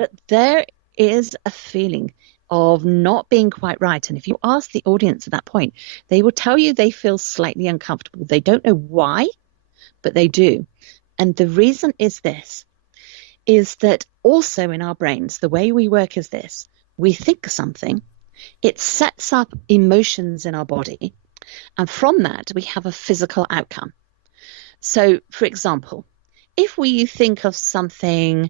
But there is a feeling of not being quite right. And if you ask the audience at that point, they will tell you they feel slightly uncomfortable. They don't know why, but they do. And the reason is this, is that also in our brains, the way we work is this. We think something, it sets up emotions in our body, and from that, we have a physical outcome. So, for example, if we think of something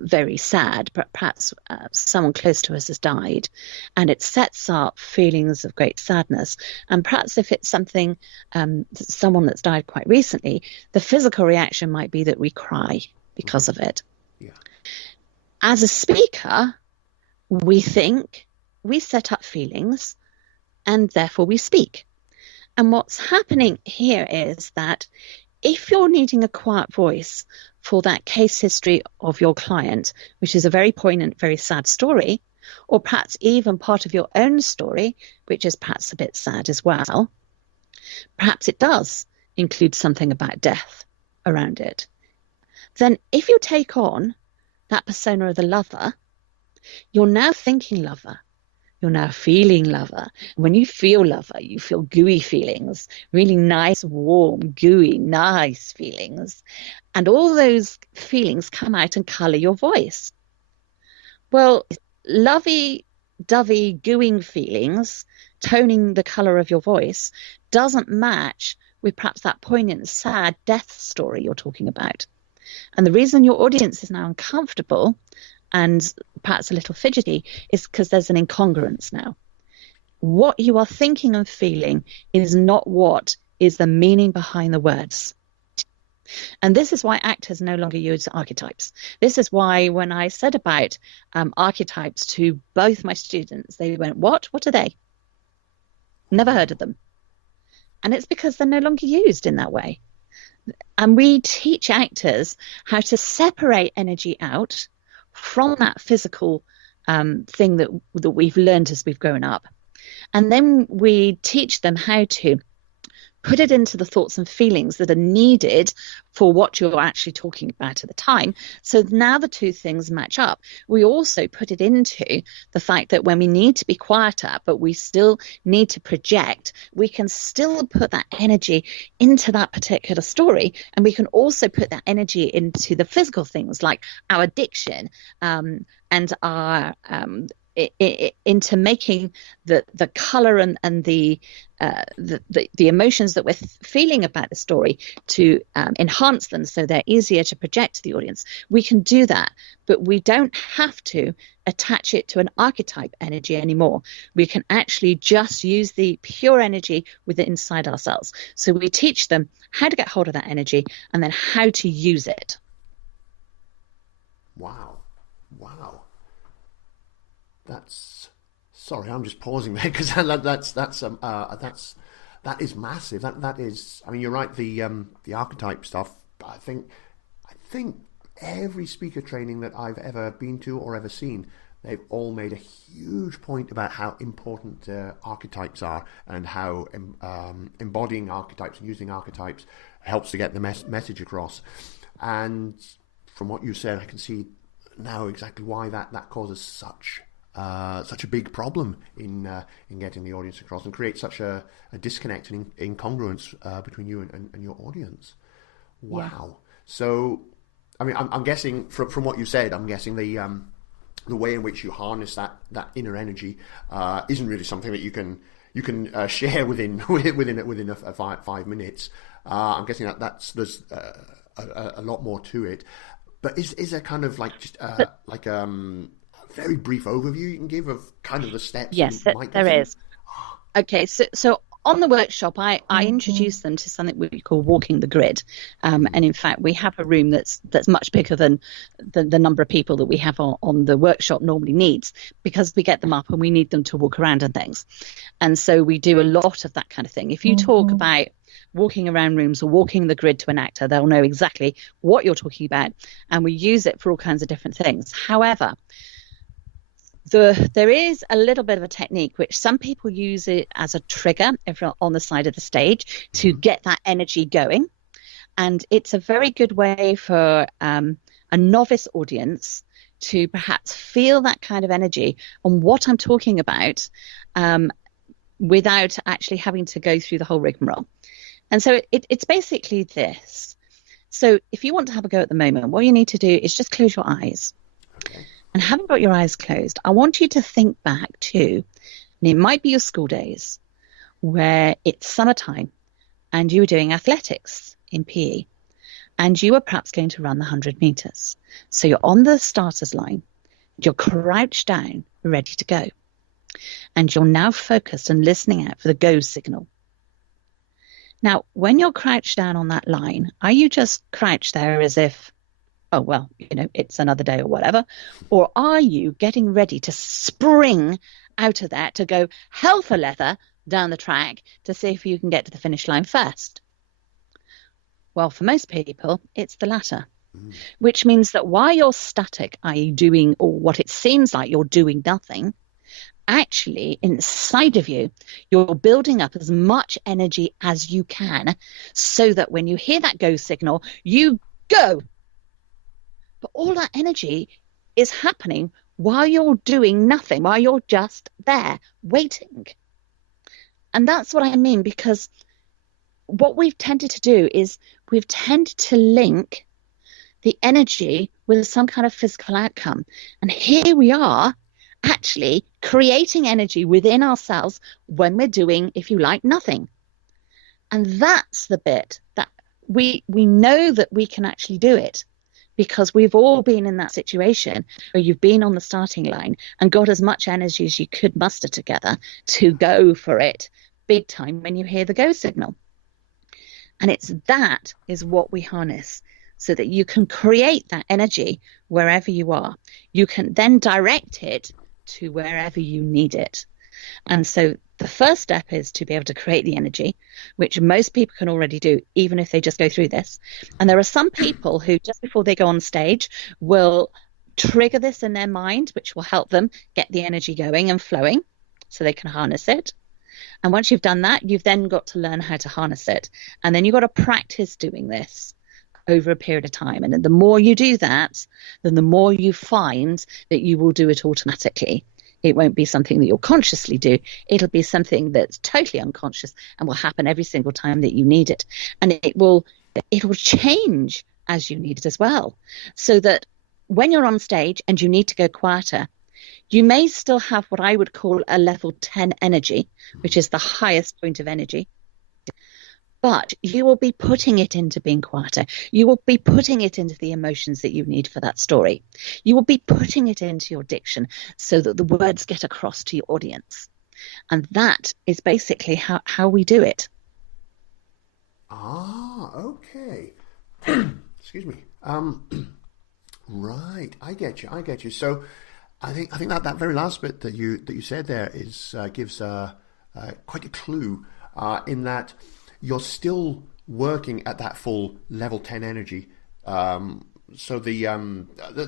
very sad, perhaps someone close to us has died, and it sets up feelings of great sadness. And perhaps if it's something, someone that's died quite recently, the physical reaction might be that we cry because of it. Yeah. As a speaker, we think, we set up feelings, and therefore we speak. And what's happening here is that if you're needing a quiet voice for that case history of your client, which is a very poignant, very sad story, or perhaps even part of your own story, which is perhaps a bit sad as well, perhaps it does include something about death around it, then if you take on that persona of the lover, you're now thinking lover. You're now feeling lover. When you feel lover, you feel gooey feelings, really nice, warm, gooey, nice feelings. And all those feelings come out and colour your voice. Well, lovey-dovey, gooing feelings, toning the colour of your voice, doesn't match with perhaps that poignant, sad death story you're talking about. And the reason your audience is now uncomfortable and perhaps a little fidgety is because there's an incongruence now. What you are thinking and feeling is not what is the meaning behind the words. And this is why actors no longer use archetypes. This is why when I said about archetypes to both my students, they went, what? What are they? Never heard of them. And it's because they're no longer used in that way. And we teach actors how to separate energy out from that physical thing that we've learned as we've grown up. And then we teach them how to put it into the thoughts and feelings that are needed for what you're actually talking about at the time. So now the two things match up. We also put it into the fact that when we need to be quieter, but we still need to project, we can still put that energy into that particular story. And we can also put that energy into the physical things like our addiction and our into making the color and the emotions that we're feeling about the story to enhance them so they're easier to project to the audience. We can do that, but we don't have to attach it to an archetype energy anymore. We can actually just use the pure energy within inside ourselves. So we teach them how to get hold of that energy and then how to use it. Wow. Sorry, I'm just pausing there because that is massive. That is. I mean, you're right. The archetype stuff. I think every speaker training that I've ever been to or ever seen, they've all made a huge point about how important archetypes are and how embodying archetypes and using archetypes helps to get the message across. And from what you said, I can see now exactly why that causes such a big problem in getting the audience across and creates such a disconnect and incongruence between you and your audience. Wow. Yeah. So, I mean, I'm guessing from what you said, I'm guessing the way in which you harness that inner energy isn't really something that you can share within a 5 minutes. I'm guessing there's a lot more to it. But is there kind of like just very brief overview you can give of kind of the steps? Yes, there is. Okay, so on the workshop, I introduce them to something we call walking the grid, and in fact, we have a room that's much bigger than the number of people that we have on the workshop normally needs, because we get them up and we need them to walk around and things, and so we do a lot of that kind of thing. If you talk about walking around rooms or walking the grid to an actor, they'll know exactly what you're talking about, and we use it for all kinds of different things. However, there is a little bit of a technique which some people use it as a trigger if you're on the side of the stage to get that energy going. And it's a very good way for a novice audience to perhaps feel that kind of energy on what I'm talking about, without actually having to go through the whole rigmarole. And so it's basically this. So if you want to have a go at the moment, what you need to do is just close your eyes. Okay. And having got your eyes closed, I want you to think back to, and it might be your school days, where it's summertime and you were doing athletics in PE, and you were perhaps going to run the 100 meters. So you're on the starter's line, you're crouched down, ready to go. And you're now focused and listening out for the go signal. Now, when you're crouched down on that line, are you just crouched there as if, oh, well, it's another day or whatever? Or are you getting ready to spring out of that to go hell for leather down the track to see if you can get to the finish line first? Well, for most people, it's the latter, which means that while you're static, i.e. doing, or what it seems like you're doing nothing, actually inside of you, you're building up as much energy as you can so that when you hear that go signal, you go. But all that energy is happening while you're doing nothing, while you're just there waiting. And that's what I mean, because what we've tended to do is we've tended to link the energy with some kind of physical outcome. And here we are actually creating energy within ourselves when we're doing, if you like, nothing. And that's the bit that we know that we can actually do it, because we've all been in that situation where you've been on the starting line and got as much energy as you could muster together to go for it big time when you hear the go signal. And that is what we harness, so that you can create that energy wherever you are. You can then direct it to wherever you need it. And so the first step is to be able to create the energy, which most people can already do, even if they just go through this. And there are some people who, just before they go on stage, will trigger this in their mind, which will help them get the energy going and flowing so they can harness it. And once you've done that, you've then got to learn how to harness it. And then you've got to practice doing this over a period of time. And then the more you do that, then the more you find that you will do it automatically. It won't be something that you'll consciously do. It'll be something that's totally unconscious and will happen every single time that you need it. And it will change as you need it as well. So that when you're on stage and you need to go quieter, you may still have what I would call a level 10 energy, which is the highest point of energy. But you will be putting it into being quieter. You will be putting it into the emotions that you need for that story. You will be putting it into your diction so that the words get across to your audience. And that is basically how we do it. Ah, okay. Excuse me. Right, I get you. So I think that very last bit that you said there gives quite a clue in that you're still working at that full level 10 energy. So the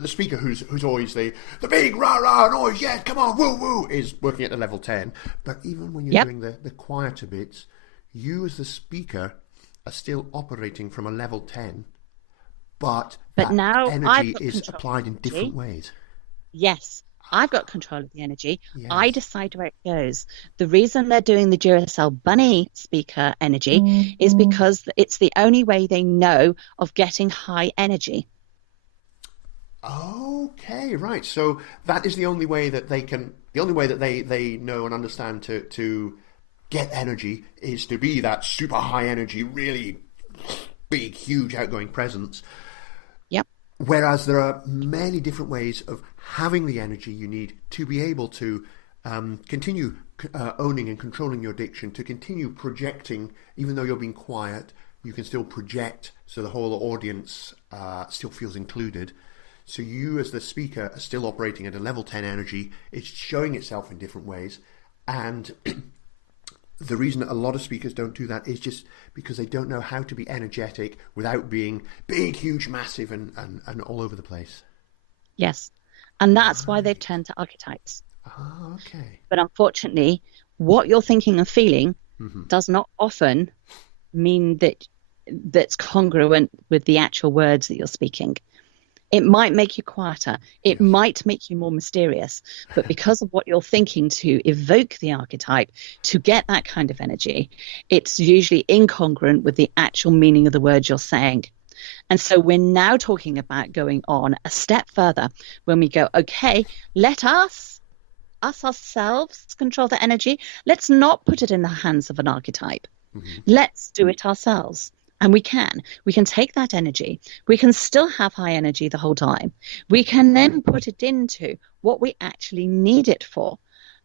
speaker who's always the big rah noise, yeah, come on, woo woo, is working at the level 10. But even when you're doing the quieter bits, you as the speaker are still operating from a level 10, but that now energy is applied in different ways. Yes, I've got control of the energy. Yes. I decide where it goes. The reason they're doing the Duracell Bunny speaker energy is because it's the only way they know of getting high energy. Okay, right. So that is the only way that they know and understand to get energy is to be that super high energy, really big, huge outgoing presence. Yep. Whereas there are many different ways of having the energy you need to be able to continue owning and controlling your diction, to continue projecting, even though you're being quiet, you can still project so the whole audience still feels included. So you as the speaker are still operating at a level 10 energy. It's showing itself in different ways. And the reason that a lot of speakers don't do that is just because they don't know how to be energetic without being big, huge, massive and all over the place. Yes. And that's why they've turned to archetypes. Ah, okay. But unfortunately, what you're thinking and feeling does not often mean that's congruent with the actual words that you're speaking. It might make you quieter. It Yes. might make you more mysterious. But because of what you're thinking to evoke the archetype, to get that kind of energy, it's usually incongruent with the actual meaning of the words you're saying. And so we're now talking about going on a step further when we go, okay, let us ourselves control the energy. Let's not put it in the hands of an archetype. Mm-hmm. Let's do it ourselves. And we can take that energy. We can still have high energy the whole time. We can then put it into what we actually need it for,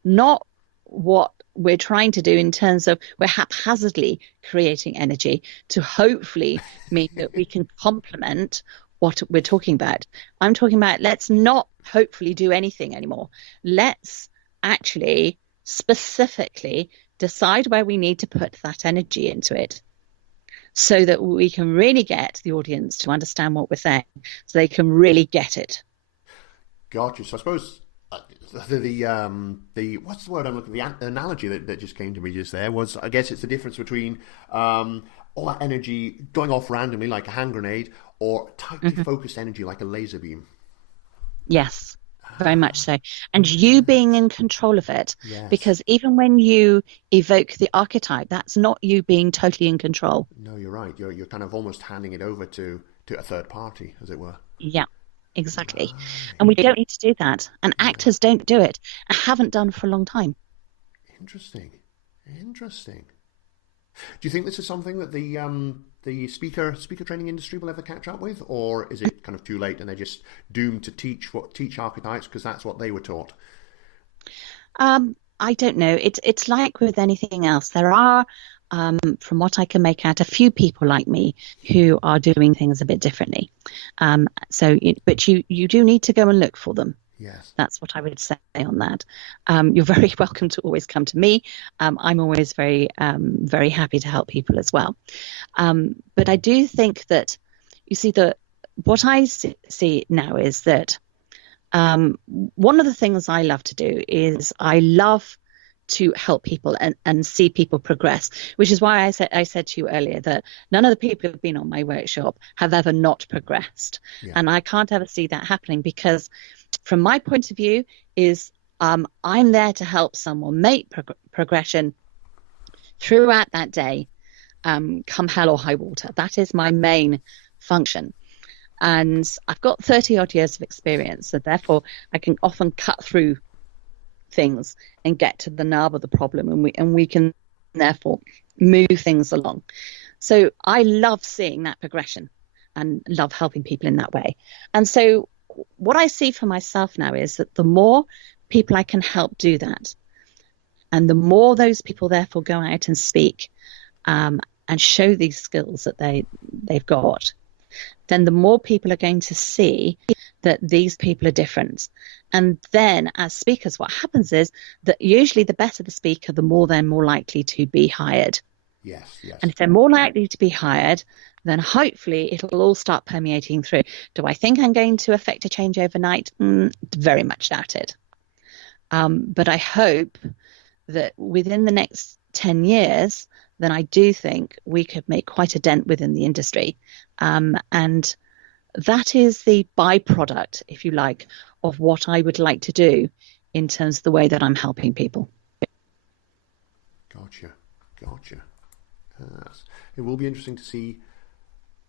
not what we're trying to do in terms of we're haphazardly creating energy to hopefully mean that we can complement what we're talking about. I'm talking about let's not hopefully do anything anymore. Let's actually specifically decide where we need to put that energy into it, so that we can really get the audience to understand what we're saying, so they can really get it. Gotcha. So I suppose the what's the word I'm looking? The analogy that just came to me just there was, I guess it's the difference between all that energy going off randomly like a hand grenade, or tightly focused energy like a laser beam. Yes, very much so. And you being in control of it, Yes. because even when you evoke the archetype, that's not you being totally in control. No, you're right. You're kind of almost handing it over to a third party, as it were. Yeah, exactly. Right. And we don't need to do that. And actors don't do it. I haven't done for a long time. Interesting. Do you think this is something that the speaker training industry will ever catch up with, or is it kind of too late and they're just doomed to teach archetypes because that's what they were taught? I don't know. It's like with anything else. There are, from what I can make out, a few people like me who are doing things a bit differently. But you do need to go and look for them. Yes. That's what I would say on that. You're very welcome to always come to me. I'm always very, very happy to help people as well. But I do think that, you see, what I see now is that one of the things I love to do is I love to help people and see people progress, which is why I said to you earlier that none of the people who've been on my workshop have ever not progressed. Yeah. And I can't ever see that happening, because from my point of view is I'm there to help someone make progression throughout that day, come hell or high water. That is my main function. And I've got 30 odd years of experience, so therefore I can often cut through things and get to the nub of the problem, and we can therefore move things along. So I love seeing that progression and love helping people in that way. And so what I see for myself now is that the more people I can help do that, and the more those people therefore go out and speak and show these skills that they've got, then the more people are going to see that these people are different. And then as speakers, what happens is that usually the better the speaker, the more they're more likely to be hired. Yes. And if they're more likely to be hired, then hopefully it'll all start permeating through. Do I think I'm going to affect a change overnight? Very much doubt it. But I hope that within the next 10 years, then I do think we could make quite a dent within the industry. And that is the byproduct, if you like, of what I would like to do in terms of the way that I'm helping people. Gotcha. It will be interesting to see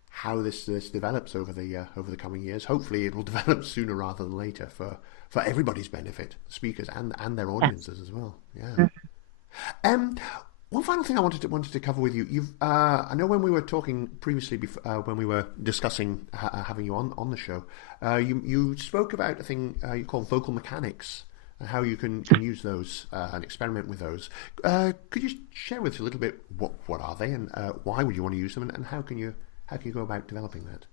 how this develops over the coming years. Hopefully, it will develop sooner rather than later for everybody's benefit, speakers and their audiences as well. Yeah. One final thing I wanted to cover with you. I know when we were talking previously, when we were discussing having you on the show, you spoke about a thing you call vocal mechanics and how you can use those and experiment with those. Could you share with us a little bit what are they, and why would you want to use them, and how can you go about developing that?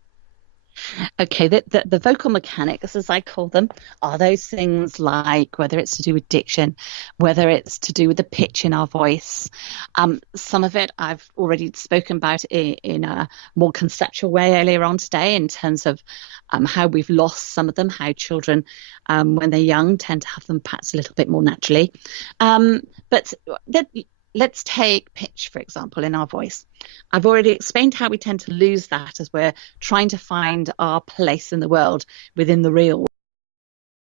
Okay, the vocal mechanics, as I call them, are those things like whether it's to do with diction, whether it's to do with the pitch in our voice. Some of it I've already spoken about in a more conceptual way earlier on today, in terms of how we've lost some of them, how children, when they're young, tend to have them perhaps a little bit more naturally. But let's take pitch, for example, in our voice. I've already explained how we tend to lose that as we're trying to find our place in the world within the real